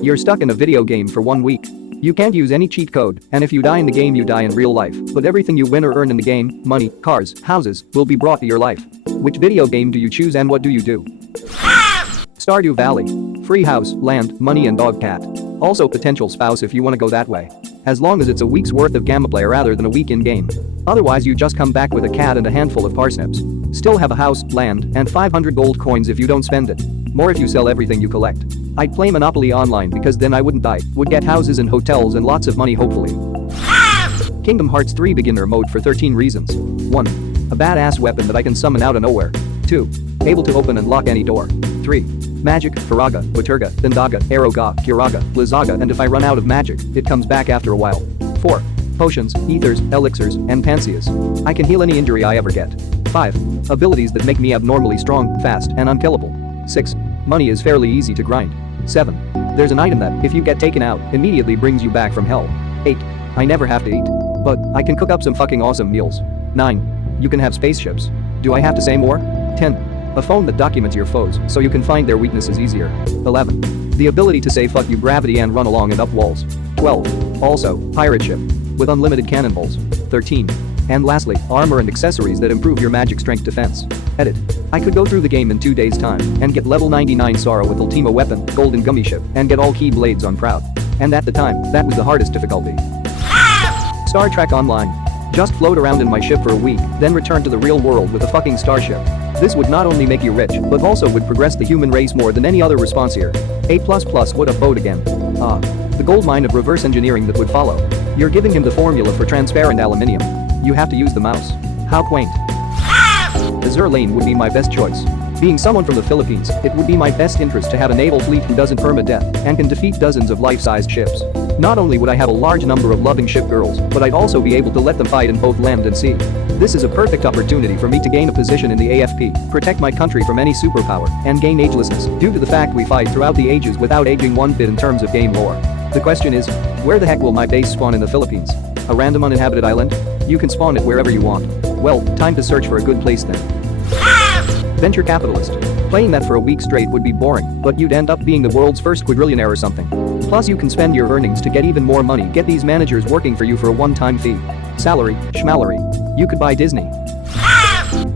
You're stuck in a video game for 1 week. You can't use any cheat code, and if you die in the game you die in real life, but everything you win or earn in the game, money, cars, houses, will be brought to your life. Which video game do you choose and what do you do? Stardew Valley. Free house, land, money and dog cat. Also potential spouse if you wanna go that way. As long as it's a week's worth of gameplay rather than a week in game. Otherwise you just come back with a cat and a handful of parsnips. Still have a house, land, and 500 gold coins if you don't spend it. More if you sell everything you collect. I'd play Monopoly online because then I wouldn't die, would get houses and hotels and lots of money hopefully. Kingdom Hearts 3 beginner mode for 13 reasons. 1. A badass weapon that I can summon out of nowhere. 2. Able to open and lock any door. 3. Magic, Faraga, Waterga, Thundaga, Aeroga, Kiraga, Blizzaga and if I run out of magic, it comes back after a while. 4. Potions, ethers, elixirs, and panseas. I can heal any injury I ever get. 5. Abilities that make me abnormally strong, fast, and unkillable. 6. Money is fairly easy to grind. 7. There's an item that, if you get taken out, immediately brings you back from hell. 8. I never have to eat. But, I can cook up some fucking awesome meals. 9. You can have spaceships. Do I have to say more? 10. A phone that documents your foes, so you can find their weaknesses easier. 11. The ability to say fuck you gravity and run along and up walls. 12. Also, pirate ship. With unlimited cannonballs. 13. And lastly, armor and accessories that improve your magic strength defense. Edit. I could go through the game in 2 days time and get level 99 Sora with Ultima weapon, golden gummy ship, and get all key blades on Proud. And at the time, that was the hardest difficulty. Star Trek Online. Just float around in my ship for a week, then return to the real world with a fucking starship. This would not only make you rich, but also would progress the human race more than any other response here. A++, what a boat again. The gold mine of reverse engineering that would follow. You're giving him the formula for transparent aluminium. You have to use the mouse. How quaint. Azure Lane would be my best choice. Being someone from the Philippines, it would be my best interest to have a naval fleet who doesn't perma-death and can defeat dozens of life-sized ships. Not only would I have a large number of loving ship girls, but I'd also be able to let them fight in both land and sea. This is a perfect opportunity for me to gain a position in the AFP, protect my country from any superpower, and gain agelessness due to the fact we fight throughout the ages without aging one bit in terms of game lore. The question is, where the heck will my base spawn in the Philippines? A random uninhabited island? You can spawn it wherever you want. Well, time to search for a good place then. Venture capitalist. Playing that for a week straight would be boring, but you'd end up being the world's first quadrillionaire or something. Plus you can spend your earnings to get even more money, get these managers working for you for a one-time fee. Salary, schmallery. You could buy Disney.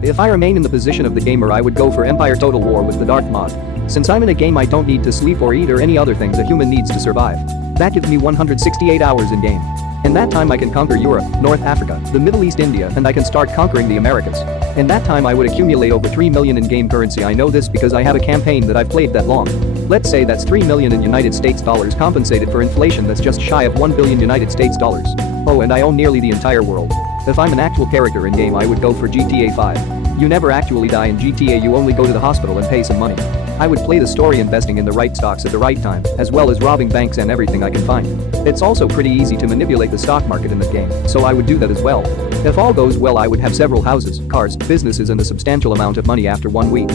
If I remain in the position of the gamer I would go for Empire Total War with the Darth mod. Since I'm in a game I don't need to sleep or eat or any other things a human needs to survive. That gives me 168 hours in game. In that time I can conquer Europe, North Africa, the Middle East, India, and I can start conquering the Americas. In that time I would accumulate over 3 million in game currency. I know this because I have a campaign that I've played that long. Let's say that's 3 million in United States dollars compensated for inflation that's just shy of 1 billion United States dollars. Oh, and I own nearly the entire world. If I'm an actual character in game I would go for GTA 5. You never actually die in GTA, you only go to the hospital and pay some money. I would play the story investing in the right stocks at the right time, as well as robbing banks and everything I can find. It's also pretty easy to manipulate the stock market in the game, so I would do that as well. If all goes well I would have several houses, cars, businesses and a substantial amount of money after 1 week.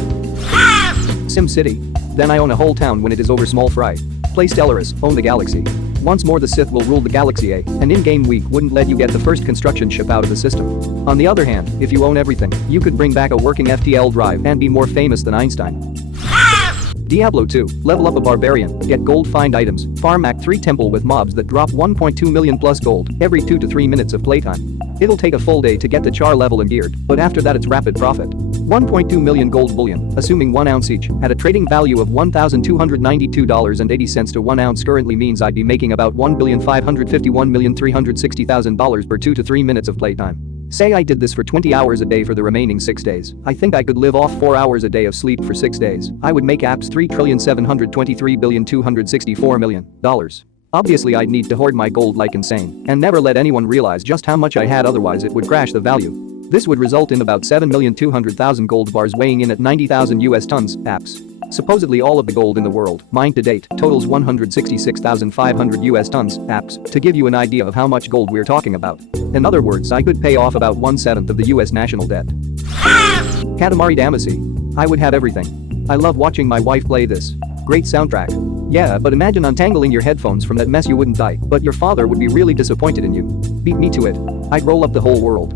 SimCity. Then I own a whole town when it is over small fry. Play Stellaris, own the galaxy. Once more the Sith will rule the galaxy. An in-game week wouldn't let you get the first construction ship out of the system. On the other hand, if you own everything, you could bring back a working FTL drive and be more famous than Einstein. Diablo 2, level up a barbarian, get gold find items, farm Act 3 temple with mobs that drop 1.2 million plus gold every 2 to 3 minutes of playtime. It'll take a full day to get the char level and geared, but after that it's rapid profit. 1.2 million gold bullion, assuming 1 ounce each, at a trading value of $1,292.80 to 1 ounce currently means I'd be making about $1,551,360,000 per 2 to 3 minutes of playtime. Say I did this for 20 hours a day for the remaining 6 days. I think I could live off 4 hours a day of sleep for 6 days. I would make apps $3,723,264,000,000. Obviously I'd need to hoard my gold like insane and never let anyone realize just how much I had, otherwise it would crash the value. This would result in about 7,200,000 gold bars weighing in at 90,000 US tons, apps. Supposedly all of the gold in the world, mined to date, totals 166,500 US tons, apps, to give you an idea of how much gold we're talking about. In other words, I could pay off about 1/7 of the US national debt. Katamari Damacy. I would have everything. I love watching my wife play this. Great soundtrack. Yeah, but imagine untangling your headphones from that mess, you wouldn't die, but your father would be really disappointed in you. Beat me to it. I'd roll up the whole world.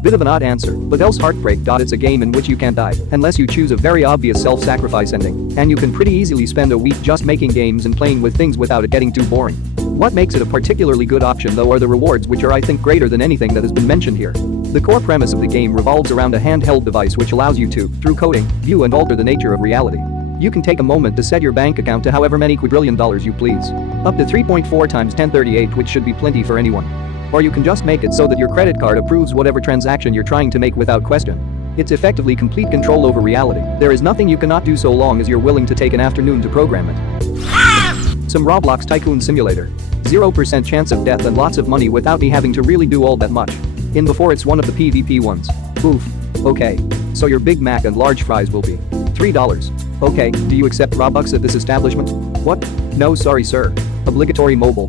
Bit of an odd answer, but else Heartbreak. It's a game in which you can't die unless you choose a very obvious self-sacrifice ending, and you can pretty easily spend a week just making games and playing with things without it getting too boring. What makes it a particularly good option though are the rewards, which are I think greater than anything that has been mentioned here. The core premise of the game revolves around a handheld device which allows you to, through coding, view and alter the nature of reality. You can take a moment to set your bank account to however many quadrillion dollars you please. Up to 3.4 times 1038, which should be plenty for anyone. Or you can just make it so that your credit card approves whatever transaction you're trying to make without question. It's effectively complete control over reality. There is nothing you cannot do so long as you're willing to take an afternoon to program it. Some Roblox Tycoon Simulator. 0% chance of death and lots of money without me having to really do all that much. In before it's one of the PvP ones. Oof. Okay. So your Big Mac and large fries will be $3. Okay, do you accept Robux at this establishment? What? No, sorry sir. Obligatory mobile.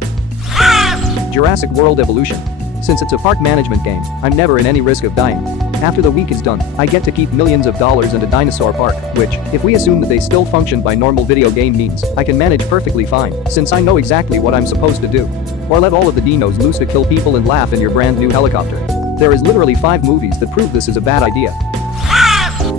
Jurassic World Evolution. Since it's a park management game, I'm never in any risk of dying. After the week is done, I get to keep millions of dollars and a dinosaur park, which, if we assume that they still function by normal video game means, I can manage perfectly fine, since I know exactly what I'm supposed to do. Or let all of the dinos loose to kill people and laugh in your brand new helicopter. There is literally 5 movies that prove this is a bad idea.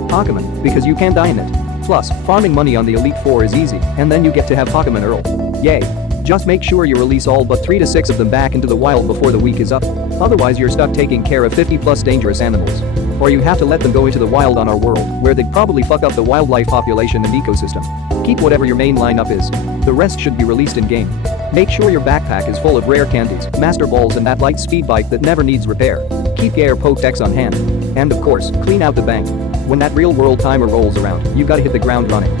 Pokemon, because you can die in it. Plus, farming money on the Elite Four is easy, and then you get to have Pokemon Earl. Yay. Just make sure you release all but 3 to 6 of them back into the wild before the week is up. Otherwise you're stuck taking care of 50 plus dangerous animals. Or you have to let them go into the wild on our world, where they'd probably fuck up the wildlife population and ecosystem. Keep whatever your main lineup is. The rest should be released in-game. Make sure your backpack is full of rare candies, master balls and that light speed bike that never needs repair. Keep Air Pokedex on hand. And of course, clean out the bank. When that real-world timer rolls around, you gotta hit the ground running.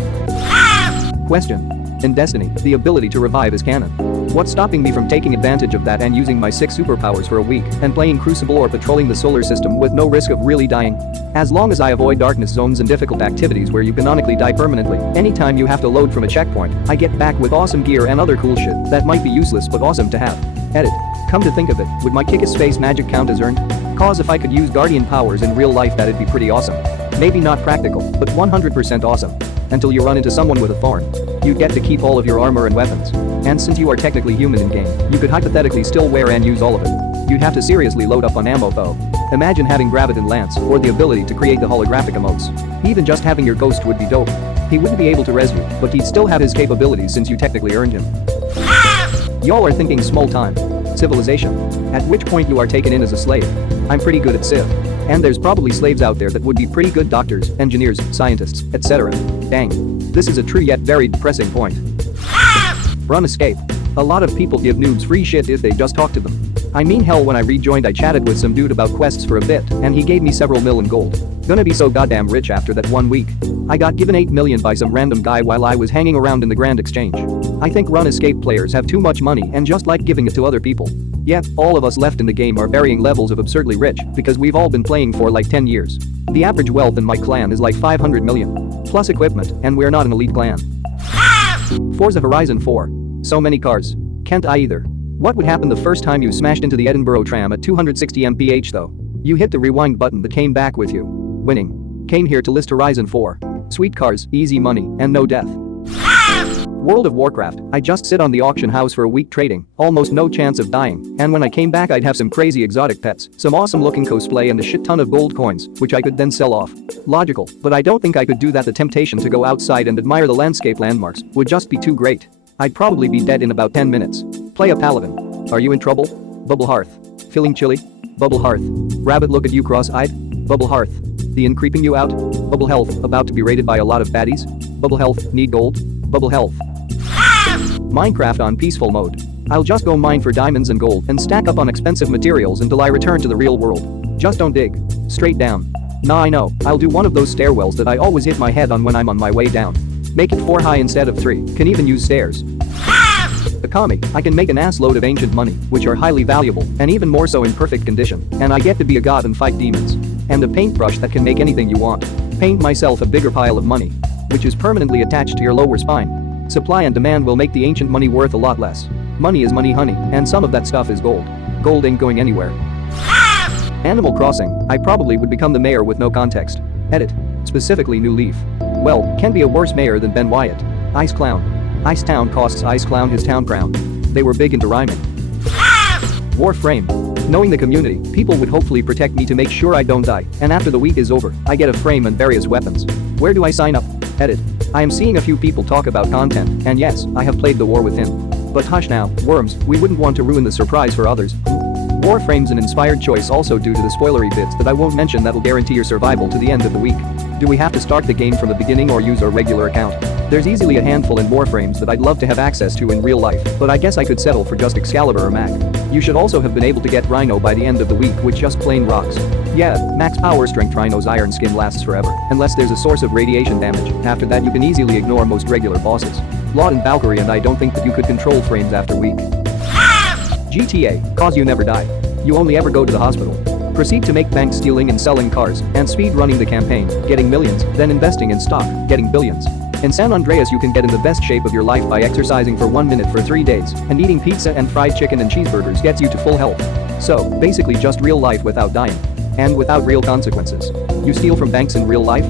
Question. In Destiny, the ability to revive is canon. What's stopping me from taking advantage of that and using my 6 superpowers for a week and playing Crucible or patrolling the solar system with no risk of really dying? As long as I avoid darkness zones and difficult activities where you canonically die permanently, anytime you have to load from a checkpoint, I get back with awesome gear and other cool shit that might be useless but awesome to have. Edit. Come to think of it, would my kick-a-space magic count as earned? Cause if I could use guardian powers in real life that'd be pretty awesome. Maybe not practical, but 100% awesome. Until you run into someone with a thorn. You'd get to keep all of your armor and weapons. And since you are technically human in-game, you could hypothetically still wear and use all of it. You'd have to seriously load up on ammo though. Imagine having Graviton Lance or the ability to create the holographic emotes. Even just having your ghost would be dope. He wouldn't be able to res you, but he'd still have his capabilities since you technically earned him. Y'all are thinking small time. Civilization. At which point you are taken in as a slave. I'm pretty good at Civ. And there's probably slaves out there that would be pretty good doctors, engineers, scientists, etc. Dang. This is a true yet very depressing point. Run escape. A lot of people give noobs free shit if they just talk to them. I mean hell, when I rejoined I chatted with some dude about quests for a bit and he gave me several mil in gold. Gonna be so goddamn rich after that 1 week. I got given 8 million by some random guy while I was hanging around in the Grand Exchange. I think Run Escape players have too much money and just like giving it to other people. Yet, all of us left in the game are varying levels of absurdly rich because we've all been playing for like 10 years. The average wealth in my clan is like 500 million. Plus equipment, and we're not an elite clan. Forza Horizon 4. So many cars. Can't I either. What would happen the first time you smashed into the Edinburgh tram at 260 mph though? You hit the rewind button that came back with you. Winning. Came here to list Horizon 4. Sweet cars, easy money, and no death. World of Warcraft. I just sit on the auction house for a week trading, almost no chance of dying, and when I came back I'd have some crazy exotic pets, some awesome looking cosplay and a shit ton of gold coins, which I could then sell off. Logical, but I don't think I could do that. The temptation to go outside and admire the landscape landmarks would just be too great. I'd probably be dead in about 10 minutes. Play a paladin. Are you in trouble? Bubble hearth. Feeling chilly? Bubble hearth. Rabbit look at you cross-eyed? Bubble hearth. The inn creeping you out? Bubble health. About to be raided by a lot of baddies? Bubble health. Need gold? Bubble health. Minecraft on peaceful mode. I'll just go mine for diamonds and gold and stack up on expensive materials until I return to the real world. Just don't dig. Straight down. Nah, I know, I'll do one of those stairwells that I always hit my head on when I'm on my way down. Make it 4 high instead of 3, can even use stairs. Akami, I can make an ass load of ancient money, which are highly valuable, and even more so in perfect condition, and I get to be a god and fight demons. And a paintbrush that can make anything you want. Paint myself a bigger pile of money, which is permanently attached to your lower spine. Supply and demand will make the ancient money worth a lot less. Money is money, honey, and some of that stuff is gold. Gold ain't going anywhere. Animal Crossing, I probably would become the mayor with no context. Edit. Specifically New Leaf. Well, can be a worse mayor than Ben Wyatt. Ice Clown. Ice Town costs Ice Clown his town crown. They were big into rhyming. Warframe. Knowing the community, people would hopefully protect me to make sure I don't die, and after the week is over, I get a frame and various weapons. Where do I sign up? Edit. I am seeing a few people talk about content, and yes, I have played the war with him. But hush now, worms, we wouldn't want to ruin the surprise for others. Warframe's an inspired choice also due to the spoilery bits that I won't mention that'll guarantee your survival to the end of the week. Do we have to start the game from the beginning or use our regular account? There's easily a handful in Warframes that I'd love to have access to in real life, but I guess I could settle for just Excalibur or Mac. You should also have been able to get Rhino by the end of the week with just plain rocks. Yeah, max power strength Rhino's iron skin lasts forever, unless there's a source of radiation damage. After that you can easily ignore most regular bosses. Laud and Valkyrie, and I don't think that you could control frames after week. GTA, cause you never die. You only ever go to the hospital. Proceed to make bank stealing and selling cars, and speed running the campaign, getting millions, then investing in stock, getting billions. In San Andreas you can get in the best shape of your life by exercising for 1 minute for 3 days, and eating pizza and fried chicken and cheeseburgers gets you to full health. So, basically just real life without dying. And without real consequences. You steal from banks in real life?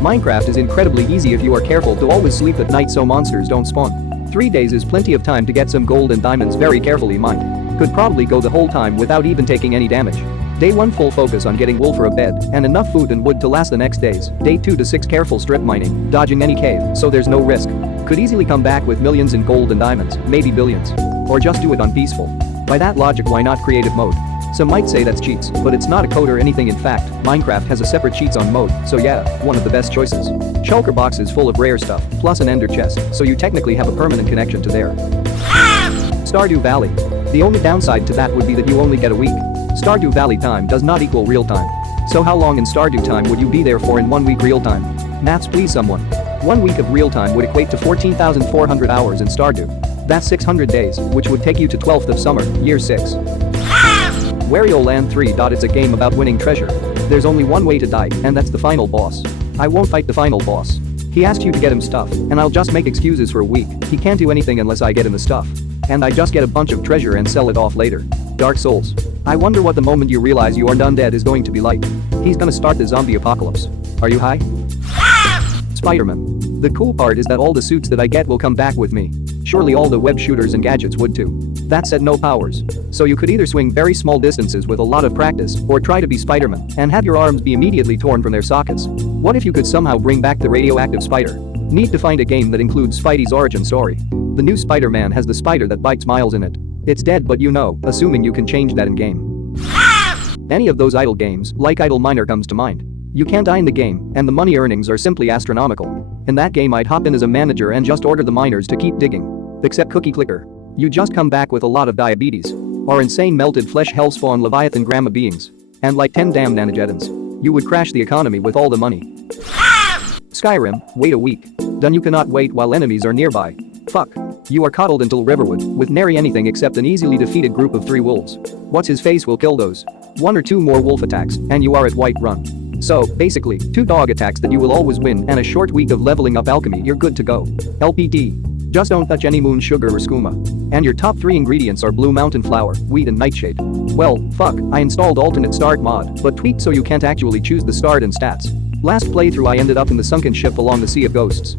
Minecraft is incredibly easy if you are careful to always sleep at night so monsters don't spawn. 3 days is plenty of time to get some gold and diamonds very carefully mined. Could probably go the whole time without even taking any damage. Day 1 full focus on getting wool for a bed and enough food and wood to last the next days. Day 2 to 6 careful strip mining, dodging any cave so there's no risk. Could easily come back with millions in gold and diamonds, maybe billions. Or just do it on peaceful. By that logic, why not creative mode? Some might say that's cheats, but it's not a code or anything. In fact, Minecraft has a separate cheats on mode, so yeah, one of the best choices. Shulker box is full of rare stuff, plus an ender chest, so you technically have a permanent connection to there. Stardew Valley. The only downside to that would be that you only get a week. Stardew Valley time does not equal real time. So how long in Stardew time would you be there for in 1 week real time? Maths please someone. 1 week of real time would equate to 14,400 hours in Stardew. That's 600 days, which would take you to 12th of summer, year 6. Wario Land 3. It's a game about winning treasure. There's only one way to die, and that's the final boss. I won't fight the final boss. He asks you to get him stuff, and I'll just make excuses for a week. He can't do anything unless I get him the stuff. And I just get a bunch of treasure and sell it off later. Dark Souls. I wonder what the moment you realize you are done dead is going to be like. He's gonna start the zombie apocalypse. Are you high? Spider-Man. The cool part is that all the suits that I get will come back with me. Surely all the web shooters and gadgets would too. That said, no powers. So you could either swing very small distances with a lot of practice, or try to be Spider-Man and have your arms be immediately torn from their sockets. What if you could somehow bring back the radioactive spider? Need to find a game that includes Spidey's origin story. The new Spider-Man has the spider that bites Miles in it. It's dead, but you know, assuming you can change that in game. Any of those idle games, like Idle Miner, comes to mind. You can't die in the game, and the money earnings are simply astronomical. In that game I'd hop in as a manager and just order the miners to keep digging. Except Cookie Clicker. You just come back with a lot of diabetes. Or insane melted flesh hellspawn Leviathan Gamma beings. And like 10 damn nanogeddons. You would crash the economy with all the money. Skyrim, wait a week. Done. You cannot wait while enemies are nearby. Fuck. You are coddled until Riverwood, with nary anything except an easily defeated group of 3 wolves. What's his face will kill those. 1 or 2 more wolf attacks, and you are at White Run. So, basically, 2 dog attacks that you will always win and a short week of leveling up alchemy, you're good to go. LPT. Just don't touch any moon sugar or skooma. And your top 3 ingredients are blue mountain flower, wheat and nightshade. Well, fuck, I installed alternate start mod, but tweaked so you can't actually choose the start and stats. Last playthrough I ended up in the sunken ship along the Sea of Ghosts.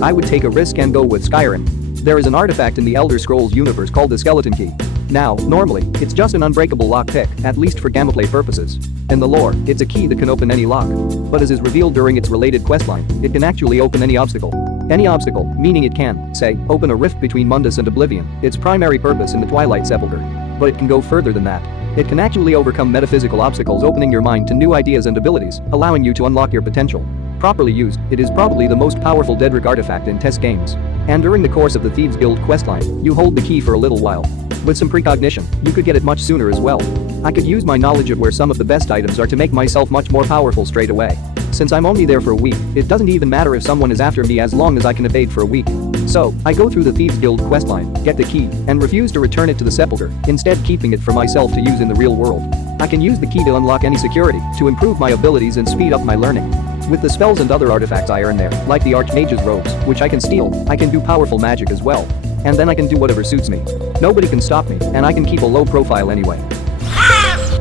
I would take a risk and go with Skyrim. There is an artifact in the Elder Scrolls universe called the Skeleton Key. Now, normally, it's just an unbreakable lockpick, at least for gameplay purposes. In the lore, it's a key that can open any lock. But as is revealed during its related questline, it can actually open any obstacle. Any obstacle, meaning it can, say, open a rift between Mundus and Oblivion, its primary purpose in the Twilight Sepulchre. But it can go further than that. It can actually overcome metaphysical obstacles, opening your mind to new ideas and abilities, allowing you to unlock your potential. Properly used, it is probably the most powerful Daedric artifact in TES games. And during the course of the Thieves Guild questline, you hold the key for a little while. With some precognition, you could get it much sooner as well. I could use my knowledge of where some of the best items are to make myself much more powerful straight away. Since I'm only there for a week, it doesn't even matter if someone is after me as long as I can evade for a week. So, I go through the Thieves Guild questline, get the key, and refuse to return it to the Sepulchre, instead keeping it for myself to use in the real world. I can use the key to unlock any security, to improve my abilities and speed up my learning. With the spells and other artifacts I earn there, like the Archmage's robes, which I can steal, I can do powerful magic as well. And then I can do whatever suits me. Nobody can stop me, and I can keep a low profile anyway.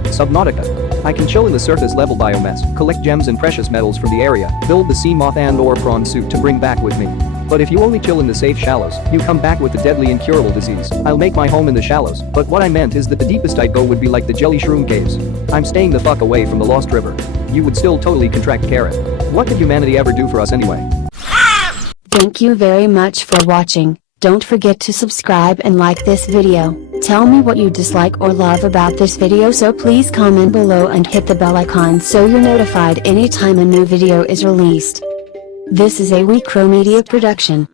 Subnautica. I can chill in the surface level biomass, collect gems and precious metals from the area, build the sea moth and or prawn suit to bring back with me. But if you only chill in the safe shallows, you come back with the deadly incurable disease. I'll make my home in the shallows, but what I meant is that the deepest I'd go would be like the jelly shroom caves. I'm staying the fuck away from the Lost River. You would still totally contract carrot. What could humanity ever do for us anyway? Thank you very much for watching. Don't forget to subscribe and like this video. Tell me what you dislike or love about this video, so please comment below and hit the bell icon so you're notified anytime a new video is released. This is a WeCrow Media production.